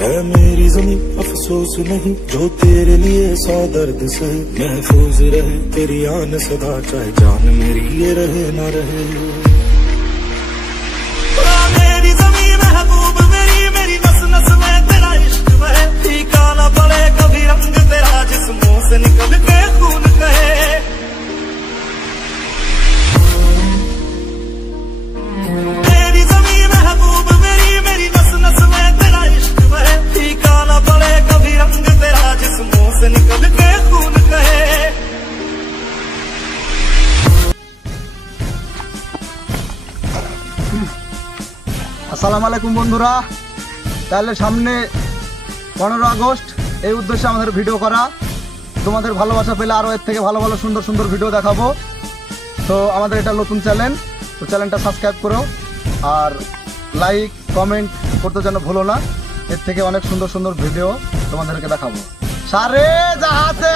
है मेरी ज़मीं अफसोस नहीं जो तेरे लिए 100 दर्द से महफूज रहे तेरी आन सदा चाहे जान मेरी ये रहे ना रहे। मेरी ज़मीं महबूब मेरी नस नस में तेरा इश्क बहे फीका ना पड़े कभी रंग तेरा जिस मुंह से निकल के खून कहे। मेरी ज़मीं महबूब मेरी नस नस में तेरा इश्क बहे फीका ना पड़े कभी रंग तेरा जिस मुंह से निकल के खून कहे। আসসালামু আলাইকুম বন্ধুরা, তাহলে সামনে 15 আগস্ট এই উদ্দেশ্যে আমাদের ভিডিও করা। তোমাদের ভালোবাসা পেলে আরও এর থেকে ভালো ভালো সুন্দর সুন্দর ভিডিও দেখাবো। তো আমাদের এটা নতুন চ্যানেল, তো চ্যানেলটা সাবস্ক্রাইব করো আর লাইক কমেন্ট করতে যেন ভুলো না। এর থেকে অনেক সুন্দর সুন্দর ভিডিও তোমাদেরকে দেখাবো। সারে জাহাতে